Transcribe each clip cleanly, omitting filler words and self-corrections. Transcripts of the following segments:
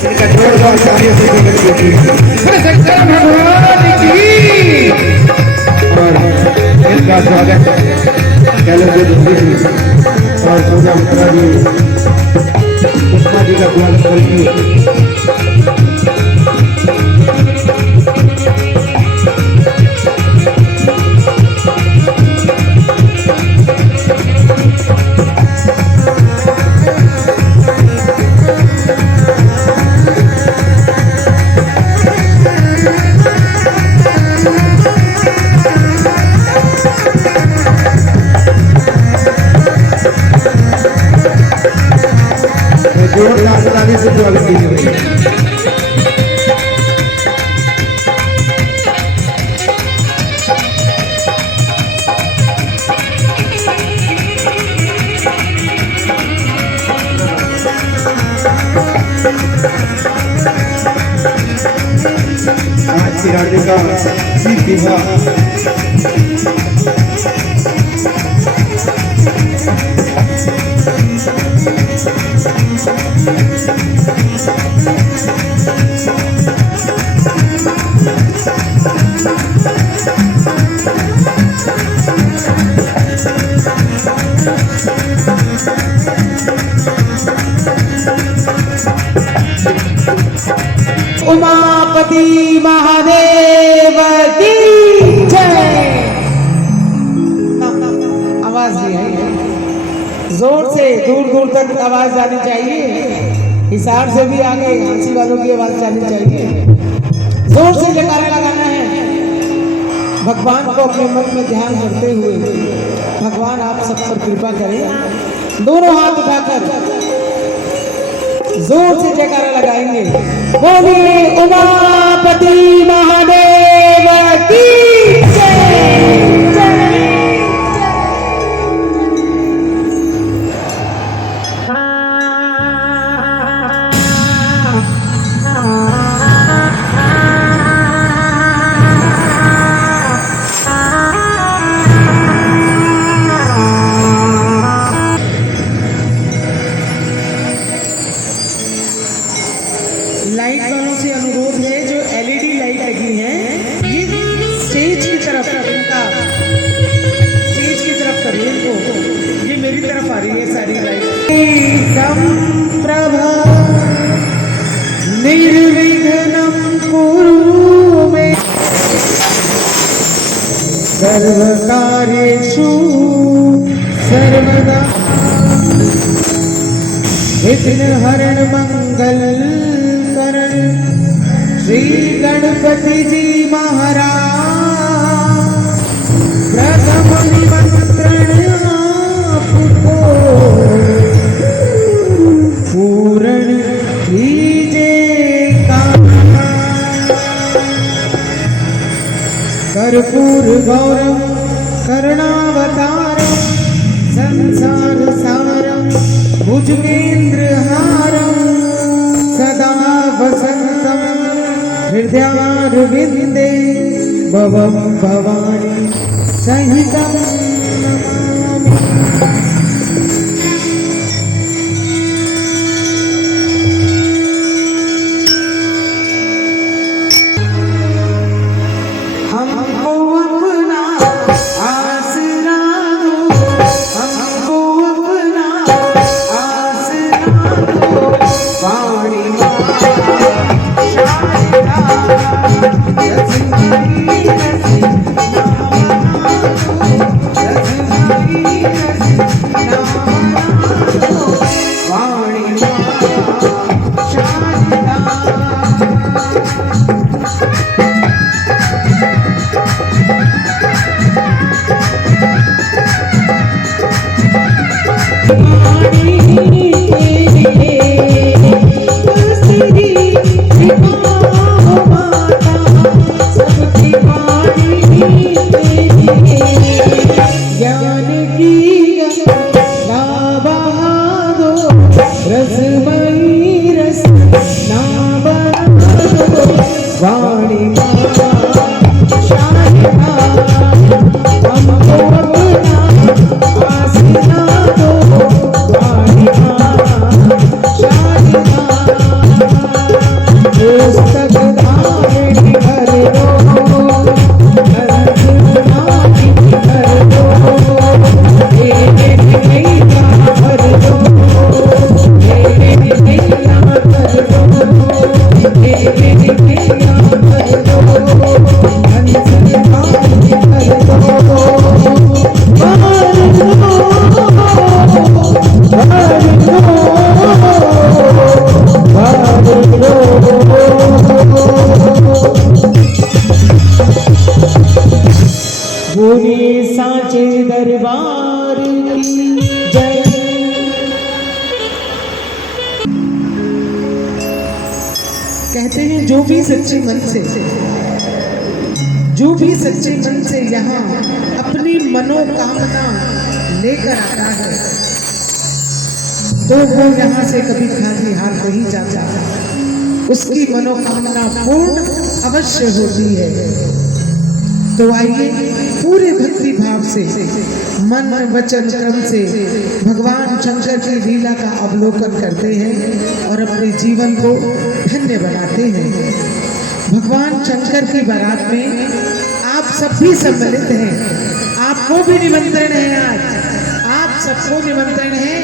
इनका जोरदार तालियों से स्वागत कीजिए शंकर भगवान की। और इनका स्वागत कैलेंडर जी और पूजा मित्रा जी पुष्पा जी का स्वागत करेंगे। जोरदार ताली से स्वागत कीजिए। आज की राधिका दीपा उमापति महादेव की जय। आवाज नहीं आई, जोर से दूर दूर तक आवाज जानी चाहिए। हिसार से भी आगे हंसी वालों की आवाज जानी चाहिए। जोर से जयकारा लगाना है। भगवान को अपने मन में ध्यान करते हुए भगवान आप सब पर कृपा करें। दोनों हाथ उठाकर जोर से जयकारा लगाएंगे। बोलिए उमापति महादेव की जय। लाइट वालों से अनुरोध है, जो एलईडी लाइट लगी है ये स्टेज की तरफ, इनका स्टेज की तरफ करिए इनको। ये मेरी तरफ आ रही है सारी लाइट। संप्रभा निर्विघ्नं कुरु मे सर्वकार्येषु सर्वदा विघ्नहरण मंगल करण श्री गणपति जी महाराज। प्रथम निमंत्रण आपको पूर्ण कीजे कर्पूर गौरम करुणावतारम संसार सारम भुजगेन्द्रहारं सदा वसन्तं हृदयारविन्दे भवं भवानी सहितं नमामि। हमको अपना आसरा दो, हमको अपना वाणी शायरा कहते हैं जो भी सच्चे मन से यहाँ अपनी मनोकामना लेकर आता है तो वो यहाँ से कभी खाली हाथ नहीं जाता, उसकी मनोकामना पूर्ण अवश्य होती है। तो आइए पूरे भक्ति भाव से मन वचन क्रम से भगवान शंकर की लीला का अवलोकन करते हैं और अपने जीवन को धन्य बनाते हैं। भगवान शंकर की बारात में आप सब भी सम्मिलित हैं, आपको भी निमंत्रण है, आज आप सबको निमंत्रण है।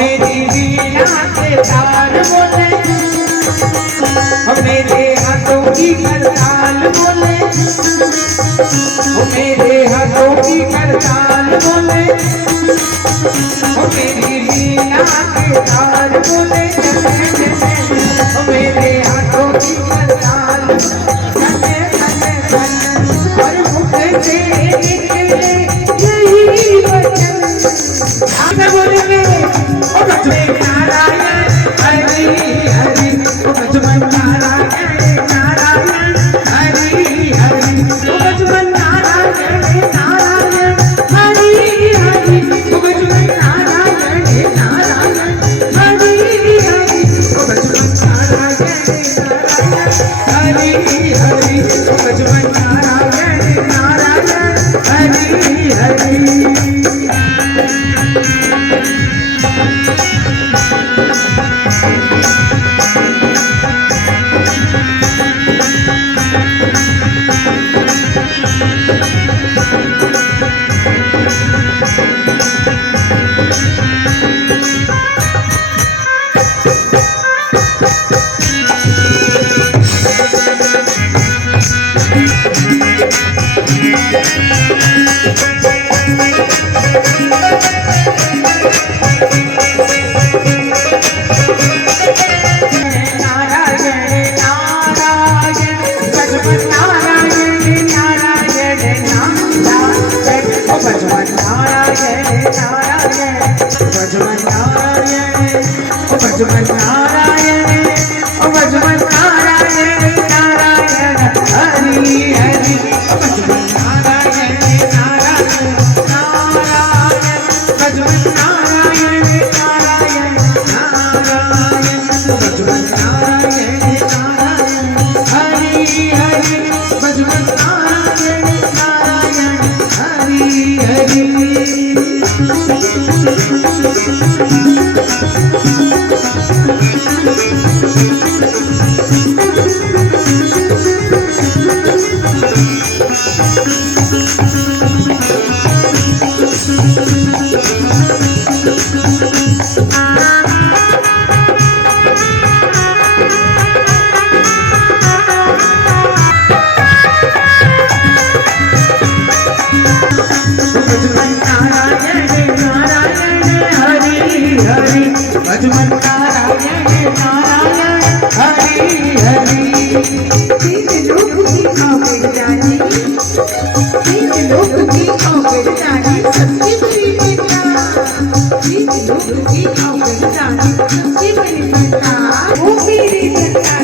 मेरी वीणा के तार बोले, मेरे हाथों की करताल बोले, मेरे हाथों की करताल बोले, मेरी वीणा के तार बोले, मेरे हाथों की करताल और मुख से निकले यही वचन बोले नारायण हरि हरि, लक्ष्मण नारायण नारायण हरि हरि, लक्ष्मण नारायण नारायण हरि हरि, लक्ष्मण नारायण नारायण हरि हरि, लक्ष्मण नारायण नारायण हरि हरि, लक्ष्मण नारायण नारायण हरि हरि। भजमन नारायण नारायण हरि हरि भजमन नारायण नारायण हरि हरि तीन लोक की आमिर जानी तीन लोक की आमिर जानी सबसे बड़ी बेटा तीन लोक की आमिर जानी सबसे बड़ी बेटा वो मेरे बेटा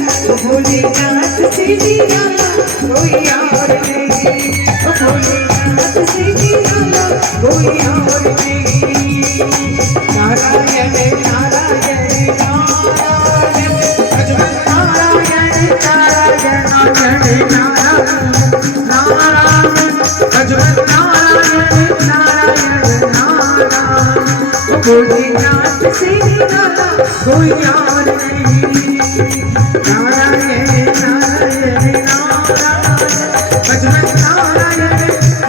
भोलेनाथ से दिया कोई और नहीं भोलेनाथ से दिया कोई और नहीं नारायण नारायण नारायण भजमन नारायण नारायण नारायण नारायण भजमन नारायण नारायण नारायण भोलेनाथ से निराला कोई और नहीं नारायण नारायण नारायण भजमन नारायण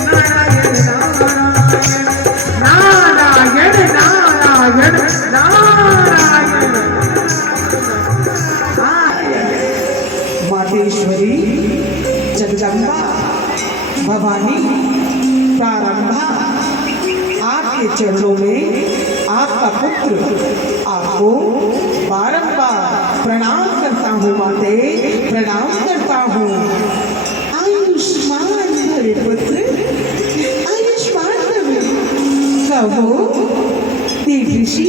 नारायण नारायण नारायण नारायण नारायण मातेश्वरी जगदम्बा भवानी प्रारंभा आपके चरणों में आपका पुत्र आपको बारंबार प्रणाम करता हूँ माते प्रणाम करता हूँ आयुष्मान भरे पुत्र आयुष्मान भरे कहो देव ऋषि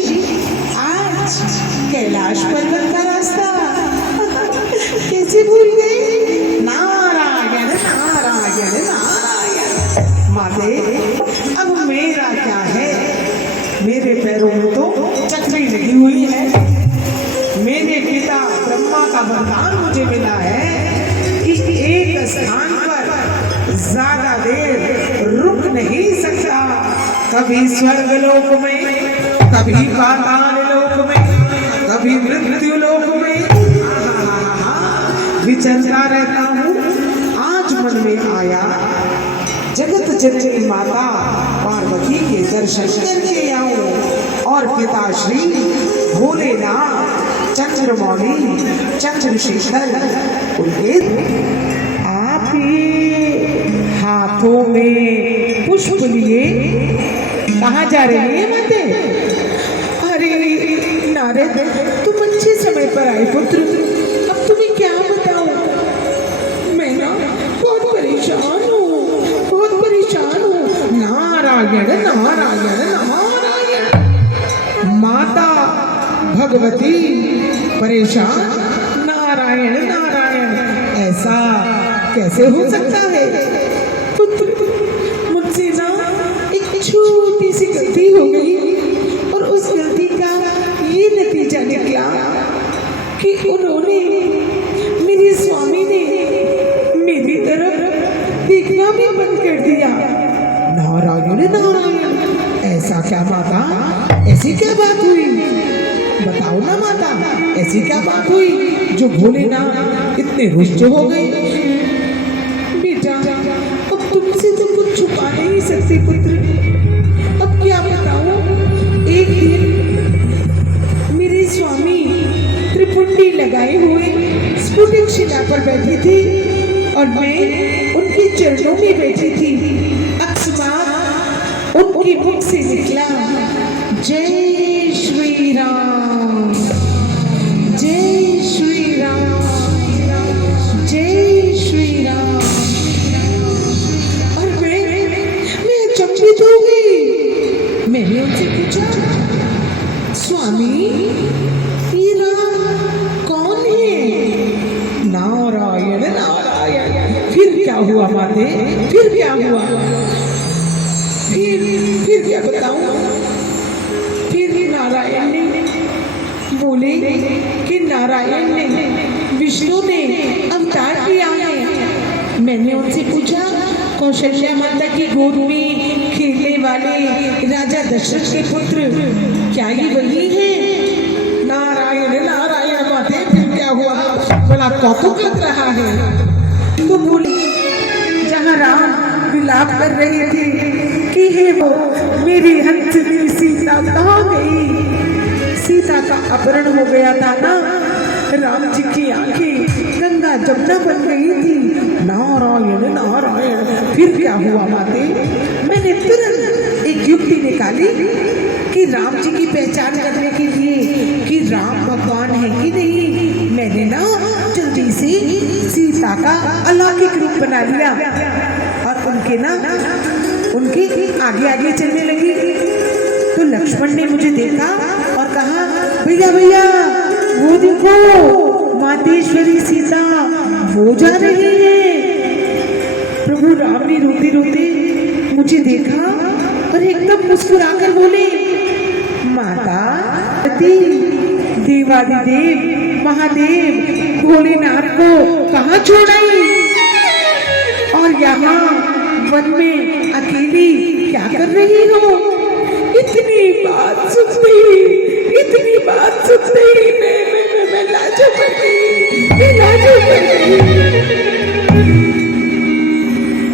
आज कैलाश पर्वत का रास्ता कैसे भूल गए नारायण नारायण नारायण माते अब मेरा क्या है मेरे पैरों में तो चक्री लगी हुई है मेरे पिता ब्रह्मा का वरदान मुझे मिला है कि एक स्थान पर ज्यादा देर रुक नहीं सकता कभी स्वर्ग लोक में कभी पाताल लोक में कभी मृत्यु लोक में विचरता रहता हूँ आज मन में आया जगत जननी माता पार्वती के दर्शन करके आऊं और पिताश्री भोलेनाथ चंद्रमौली चंद्रशेखर उनके आप ये हाथों में पुष्प लिए कहाँ जा रहे हैं माते अरे नारद तुम अच्छे समय पर आए पुत्र अब तुम्हें क्या बताऊं मैं ना बहुत परेशान हूँ नारायण नारायण नारायण माता भगवती परेशान नारायण नारायण ऐसा कैसे हो सकता है पुत्र मुझसे ना एक छोटी सी गलती हो गई और उस गलती का ये नतीजा निकला कि उन्होंने मेरे स्वामी ने मेरी तरफ देखना भी बंद कर दिया नारायण नारायण ऐसा क्या माता ऐसी क्या बात हुई बताओ ना माता ऐसी क्या बात हुई जो भोलेनाथ इतने रुष्ट हो गए बेटा अब तुमसे तो कुछ छुपा नहीं सकती पुत्र अब क्या बताऊं एक दिन मेरे स्वामी त्रिपुंडी लगाए हुए स्फुटिक शिला पर बैठी थी और मैं उनके चरणों में बैठी थी अकस्मात उनके मुख से निकला जय श्री राम जय श्री राम जय श्री राम और मैं चकित हो गई मैंने उनसे पूछा स्वामी ये राम कौन है नारायण नारायण फिर क्या हुआ माते फिर क्या हुआ फिर क्या बताऊं फिर नारायण ने बोले कि नारायण ने विष्णु ने अवतार किया है मैंने उनसे पूछा कौशल्या माता की गोद में खेलने वाले राजा दशरथ के पुत्र क्या ये वही है नारायण नारायण माते फिर क्या हुआ बड़ा कौतुक लग रहा है तो बोली रहे थे कि हे वो मेरी हंसनी सीता कहाँ गई। सीता का अपहरण हो गया था ना, राम जी की आंखें गंगा जमुना बन गई थी। नारायण नारायण। फिर क्या हुआ माते, मैंने तुरंत एक युक्ति निकाली कि राम जी की पहचान करने के लिए कि राम भगवान है कि नहीं, मैंने ना जल्दी से सीता का अलौकिक रूप बना लिया और उनके आगे आगे चलने लगी। तो लक्ष्मण ने मुझे देखा और कहा, भैया भैया वो देखो मातेश्वरी सीता वो जा रही है। प्रभु राम ने रोते रोते मुझे देखा और एकदम मुस्कुराकर बोले, माता देवादिदेव महादेव भोलेनाथ को कहाँ छोड़ आई और यहाँ वन में अकेली क्या कर रही हो। इतनी बात सुनते ही मैं लाजो कर गई।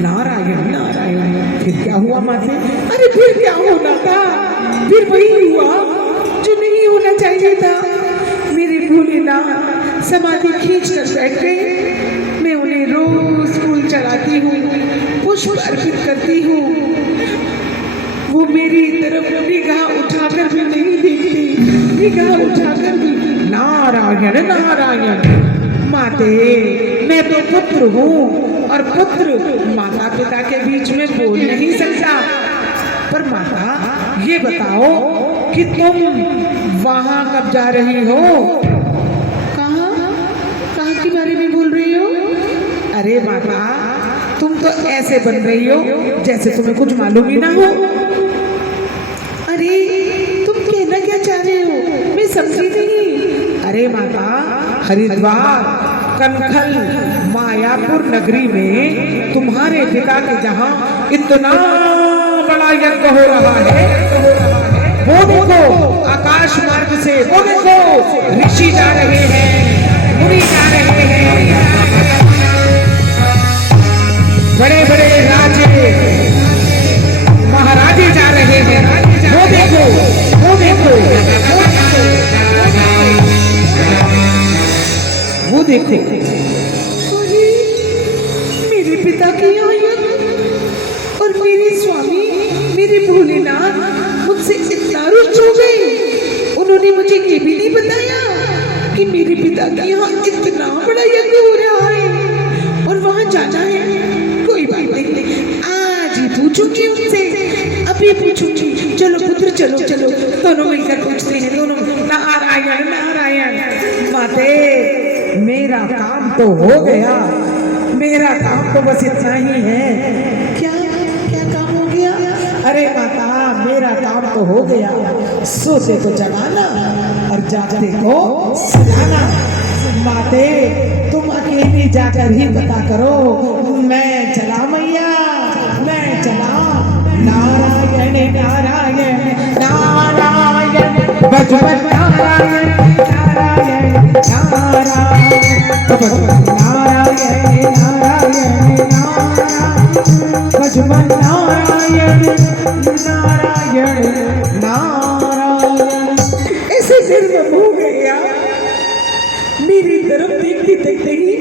नारायण नारायण। फिर क्या हुआ माते? अरे फिर क्या होना था, फिर वही हुआ जो नहीं होना चाहिए था। मेरे भोलेनाथ समाधि खींच कर बैठ गए। मैं उन्हें रोज फूल चढ़ाती हूँ, पुष्प अर्पित करती हूँ, वो मेरी तरफ निगाह उठाकर भी नहीं देखती, निगाह उठाकर भी। नारायण नारायण। माते मैं तो पुत्र हूँ और पुत्र माता पिता के बीच में बोल नहीं सकता। पर माता ये बताओ कि तुम वहां कब जा रही हो? कहाँ के बारे में बोल रही हो? अरे माता तुम तो ऐसे बन रही हो जैसे तुम्हें कुछ मालूम ही ना हो। अरे तुम कहना क्या चाह रहे हो, मैं समझी नहीं। अरे माता हरिद्वार कनखल मायापुर नगरी में तुम्हारे पिता के जहाँ इतना बड़ा यज्ञ हो रहा है, वो देखो आकाश मार्ग से, वो देखो ऋषि जा रहे हैं, मुनि जा रहे हैं, बड़े बड़े राजे महाराजे जा रहे हैं। वो देखो वो देखो वो देखो। अरे मेरे पिता की आयत और मेरे स्वामी मेरे भोलेनाथ मुझसे इतना रुष्ट हो गए, उन्होंने मुझे ये भी नहीं बताया कि मेरे पिता के यहाँ इतना बड़ा यज्ञ हो रहा है और वहां जाना है। कोई बात नहीं, आज ही पूछूंगी उनसे, अभी पूछूंगी। चलो पुत्र चलो चलो, दोनों मिलकर पूछते हैं, दोनों। नारायण नारायण। माते मेरा काम तो हो गया, मेरा काम तो बस इतना ही है। क्या क्या काम हो गया? अरे माता मेरा काम तो हो गया, सोते को जगाना और जागते को सुलाना। माते तुम अकेली जाकर ही पता करो, मैं चला मैया, मैं चला। नारायण नारायण नारायण भगवत नारायण नारायण नारायण भगवत नारायण नारायण नारायण भगवत नारायण नारायण नारायण। ऐसे सिर में हो गया, मेरी तरफ देखते देखते ही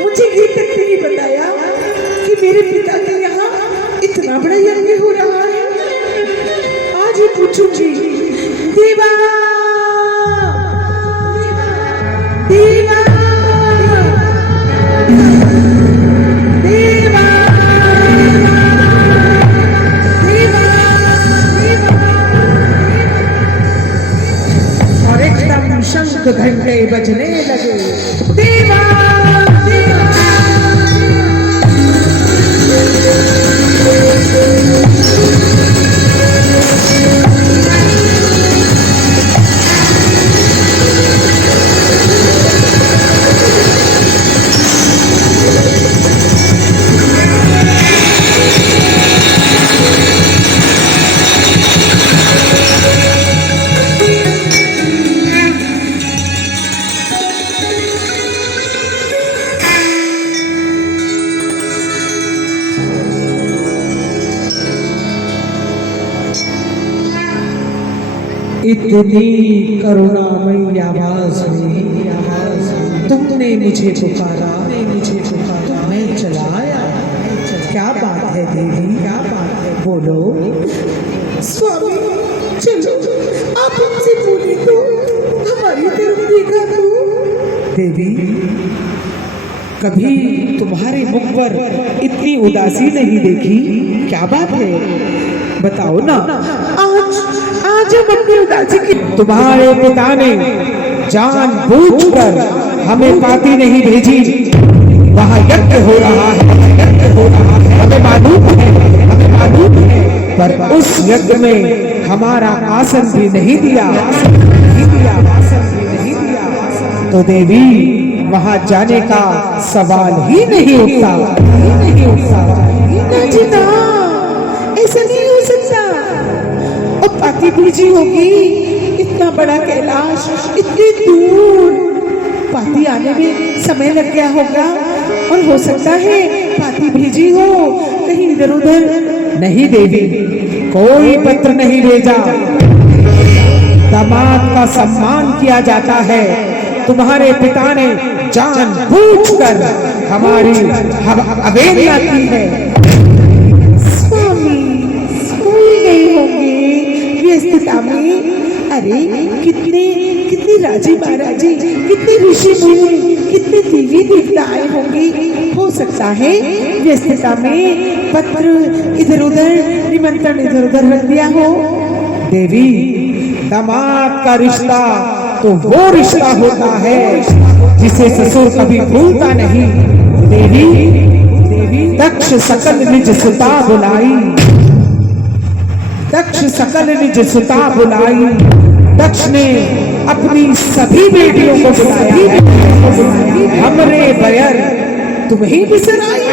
मुझे ये तक नहीं बताया कि मेरे पिता के यहाँ इतना बड़ा यज्ञ हो रहा है। आज ही पूछूंगी। देवा देवा देवा देवा देवा। और एकदम शंख घंटे बजने लगे। इतनी करुणामयी आवाज में तुमने मुझे पुकारा, मैं चला आया। क्या बात है देवी, क्या बात है, बोलो। स्वामी चलो, आप हमसे बोले तो, हमारी तरफ देखा तो। देवी, कभी तुम्हारे मुख पर इतनी उदासी नहीं देखी, क्या बात है, बताओ ना। आज हम अपनी उदासी की, तुम्हारे पिता ने जानबूझकर हमें पाती नहीं भेजी। वहाँ यज्ञ हो रहा है, हमें मालूम है, पर उस यज्ञ में हमारा आसन भी नहीं दिया। तो देवी, वहाँ जाने का सवाल ही नहीं उठता। ना जी ना, ऐसा नहीं हो सकता। अब पाती भेजी होगी, इतना बड़ा कैलाश, इतनी दूर, पाती आने में समय लग गया होगा। और हो सकता है पाती भेजी हो कहीं इधर उधर। नहीं देवी, कोई पत्र नहीं भेजा। दामाद का सम्मान किया जाता है। तुम्हारे पिता ने जानबूझकर हमारी अवहेलना की है। स्वामी, कोई नहीं होंगे व्यस्तता में। अरे कितने राजे महाराजे, कितने ऋषि मुनि, कितने देवी देवता आए होंगे। हो सकता है व्यस्तता में पत्र इधर उधर, निमंत्रण इधर उधर रख दिया हो। देवी, दामाद का रिश्ता तो वो रिश्ता होता है जिसे ससुर कभी भूलता नहीं। देवी, दक्ष सकल निज सुता बुलाई, दक्ष सकल निज सुता बुलाई। दक्ष ने अपनी सभी बेटियों को बुलाया, हमरे बैर तुम्हें बिसराई।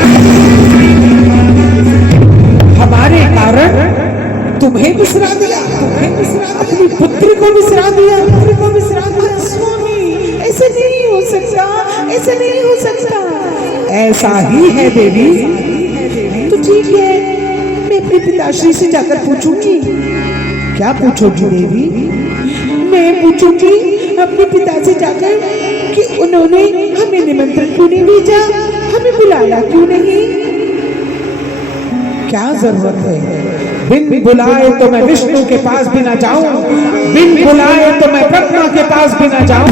हमारे कारण तुम्हें बिसरा दिया, अपनी पुत्री को बिसरा दिया। स्वामी, ऐसा नहीं हो सकता, ऐसा नहीं हो सकता। ऐसा ही है देवी। तो ठीक है, मैं अपने पिताश्री से जाकर पूछूंगी। क्या पूछोगी देवी? मैं पूछूंगी अपने पिता से जाकर कि उन्होंने हमें निमंत्रण क्यों नहीं भेजा, हमें बुलाया क्यों नहीं। क्या जरूरत है? बिन बुलाए तो मैं विष्णु के पास भी ना जाऊं, बिन बुलाए तो मैं ब्रह्मा के पास भी ना जाऊं।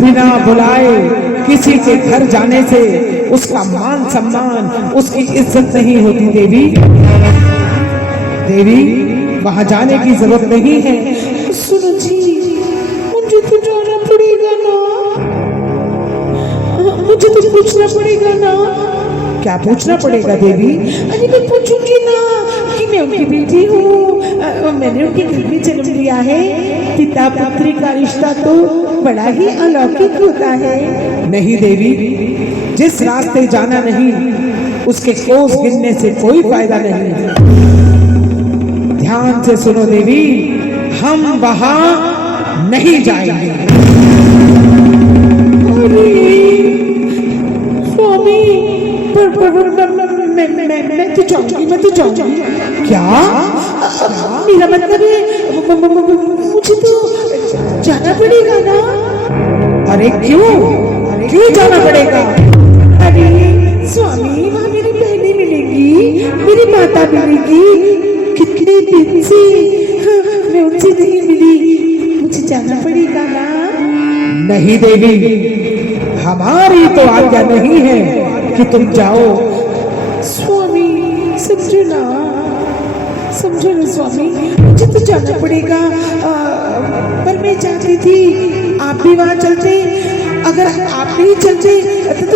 बिना बुलाए किसी के घर जाने से उसका मान सम्मान, उसकी इज्जत नहीं होती देवी। देवी, वहां जाने की जरूरत नहीं है। सुनो जी, मुझे तो जाना पड़ेगा ना, मुझे तो पूछना पड़ेगा ना। क्या पूछना पड़ेगा देवी? अरे मैं पूछूंगी ना कि मैं उनकी बेटी हूँ, मैंने उनके घर में जन्म लिया है। पिता पुत्री का रिश्ता तो बड़ा ही अलौकिक होता है। नहीं देवी, जिस रास्ते जाना नहीं उसके कोस गिनने से कोई फायदा नहीं। ध्यान से सुनो देवी, हम वहां नहीं जाएंगे। अरे स्वामी, मैं तो जाऊंगी, मैं तो जाऊंगी। क्या? मेरा मतलब है मुझे तो जाना पड़ेगा ना। अरे क्यों जाना पड़ेगा? अरे स्वामी, वहाँ मेरी बहनें मिलेंगी, मेरी माता मिलेगी। कितने दिन से मैं उनसे नहीं मिली, मुझे जाना पड़ेगा ना। नहीं देवी, हमारी तो आज्ञा नहीं है कि तुम जाओ। स्वामी समझो ना स्वामी, मुझे तो जाना पड़ेगा। पर मैं चाहती थी आप भी वहाँ चलते। अगर आप नहीं चलते तो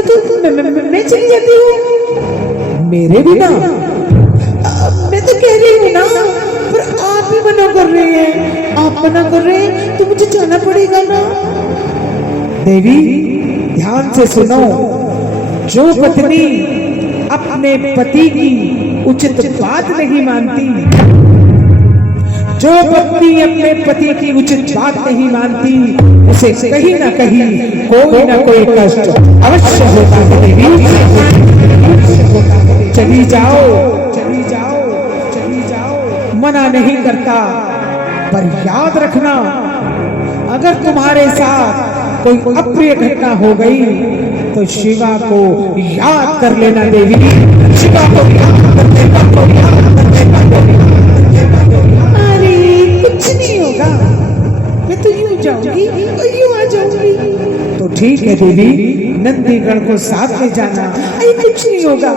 मैं चली जाती हूँ। मेरे बिना? मैं तो कह रही हूँ ना, पर आप ही मना कर रहे हैं। आप मना कर रहे हैं तो मुझे जाना पड़ेगा ना। देवी, ध्यान से सुनो। जो पत्नी अपने पति की उचित बात नहीं मानती, जो पत्नी अपने पति की उचित बात नहीं मानती, उसे कहीं ना कहीं कोई ना कोई कष्ट अवश्य होता है देवी। चली जाओ, चली जाओ, चली जाओ। मना नहीं करता, पर याद रखना अगर तुम्हारे साथ कोई अप्रिय घटना हो गई तो शिवा को याद कर लेना देवी, शिवा को याद कर लेना, अरे कुछ नहीं होगा, मैं तो यूं जाऊंगी और यूं आ जाऊंगी। तो ठीक है देवी, नंदीगढ़ को साथ में जाना। अरे कुछ नहीं होगा,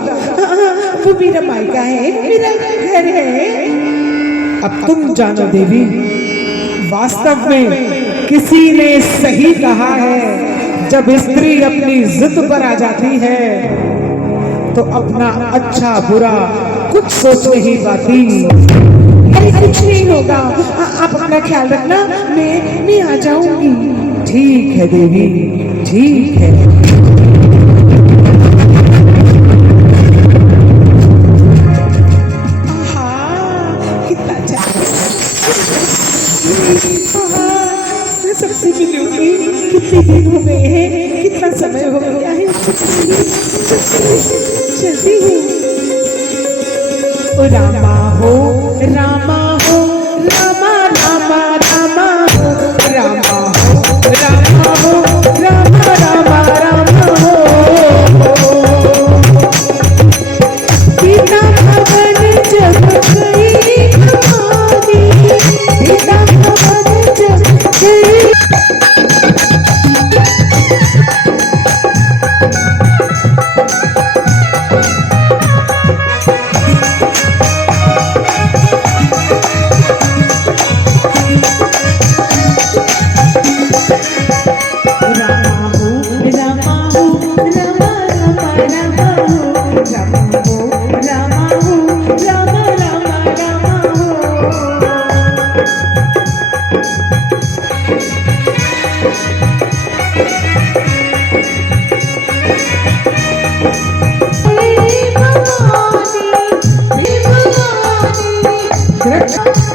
वो मेरा मायका है, वो मेरा घर है। अब तुम जानो देवी, वास्तव में किसी ने सही कहा है, जब स्त्री अपनी जिद पर आ जाती है तो अपना अच्छा बुरा कुछ सोच नहीं पाती। अरे कुछ नहीं होगा, आप अपना ख्याल रखना, मैं आ जाऊंगी। ठीक है देवी, ठीक है। कितना अच्छा, मैं सबसे मिलूंगी। कितने दिन हो गए हैं, कितना समय हो गया है, चलती हूँ। ओ रामा हो, रामा हो, रामा रामा रामा हो, रामा हो, रामा हो, रामा रामा रामा हो। पिता भवन जब गई हमारी, पिता भवन जब गई।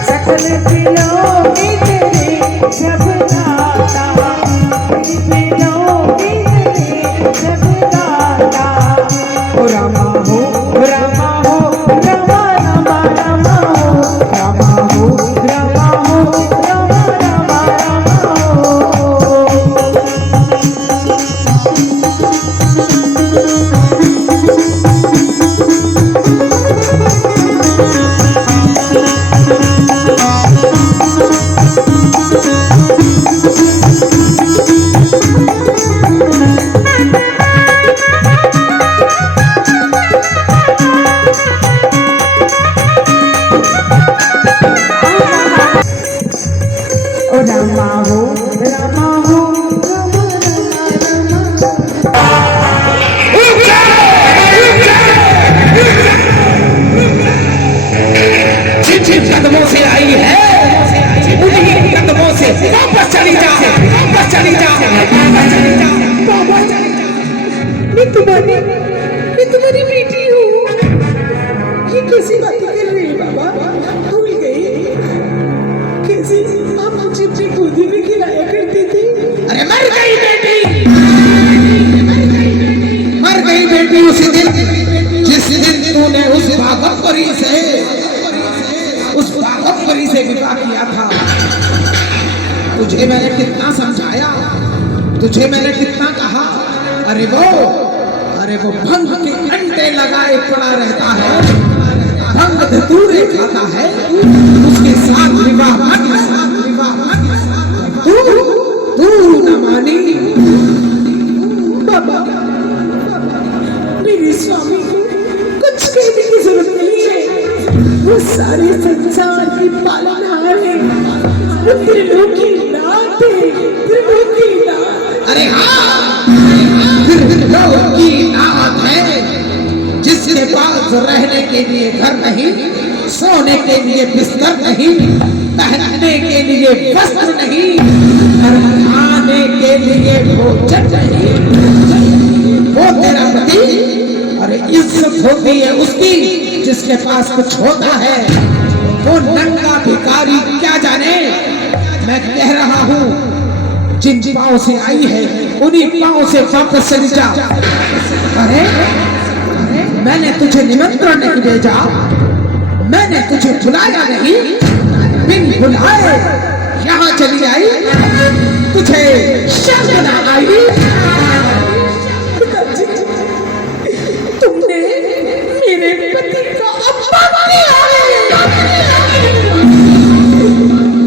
सकल दिलों में तेरे सब दाता, दिलों में तेरे सब दाता। ओ रामा हो, रामा हो, रामा रामा रामा हो, रामा हो, रामा हो, रामा रामा रामा हो। रामा हो, रामा हो, रामा रामा जिन जिन कदमों से आई है उन्हीं कदमों से वापस चली जा, वापस चली जा, वापस चली जा। बाबा, मैं तुम्हारी बेटी हूँ। ये कैसी बातें कर रही है बाबा? भूल गई कैसे आप मुझे अपनी गोदी में खिलाया करते थे? अरे मर गई बेटी, मर गई बेटी उसी दिन जिस दिन तूने उस भागवतरी से विवाह किया था। तुझे मैंने कितना समझाया, तुझे मैंने कितना कहा, अरे वो भंग के अंडे लगाए पड़ा रहता है, भंग धतूरे खाता है, उसके साथ विवाह तू न मानी। बाबा, मेरे स्वामी को कुछ कहने की जरूरत नहीं है। वो सारे संसार की पालनहार है, वो त्रिलोकीनाथ है, त्रिलोकीनाथ। अरे हाँ, त्रिलोकीनाथ है, जिसके पास रहने के लिए घर नहीं, सोने के लिए बिस्तर नहीं, पहनने के लिए वस्त्र नहीं, और खाने के लिए भोजन नहीं, वो तेरा पति। अरे इज्जत होती है उसकी जिसके पास कुछ होता है, वो नंगा भिखारी क्या जाने। मैं कह रहा हूँ, जिन पाँव से आई है उन्हीं पाँव से वापस चली जा। अरे मैंने तुझे निमंत्रण नहीं भेजा, मैंने तुझे बुलाया नहीं, बिन बुलाए यहाँ चली आई, तुझे शर्म ना आई? पिताजी, तुमने मेरे पति का अपमान किया है।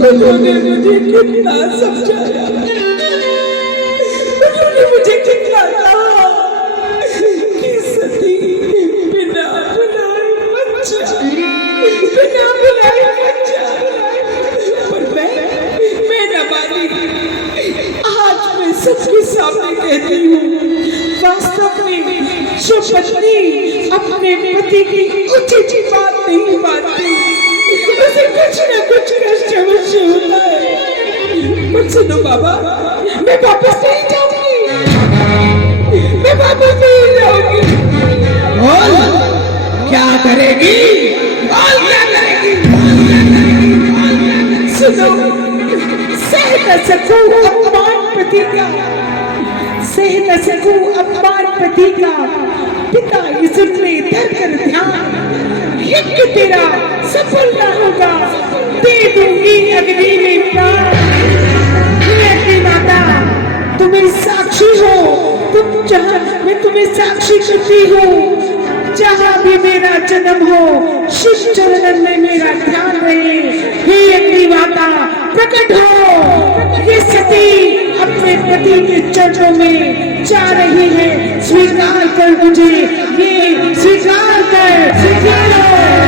उन्होंने मुझे कितना समझाया, उन्होंने मुझे कितना कहा कि सती बिना बुलाए मत जा, बिना बुलाए मत जा। पर मैं न मानी। आज मैं सबके सामने कहती हूँ, वास्तव में जो पत्नी अपने पति की उचित बात नहीं मानती, उसे कुछ न कुछ कष्ट अवश्य होता है। पर सुनो बाबा, मैं वापस नहीं जाऊंगी, मैं वापस नहीं जाऊंगी। बोल क्या करेगी, बोल क्या करेगी? सुनो, सह न सकूं अपमान पति का, सह न सकूं अपमान पति का। पिता इसने धर कर ध्यान, यज्ञ तेरा सफल न होगा, दे दूंगी अग्नि में प्राण। हे अग्नि माता, तुम्हें साक्षी हो, तुम जहां मैं तुम्हें साक्षी करती हूँ, जहां भी मेरा जन्म हो, शिव चरणन में मेरा ध्यान रहे। हे अग्नि माता, प्रकट हो। ये सती अपने पति के चरणों में जा रही है, स्वीकार कर मुझे, ये स्वीकार कर, स्वीकार।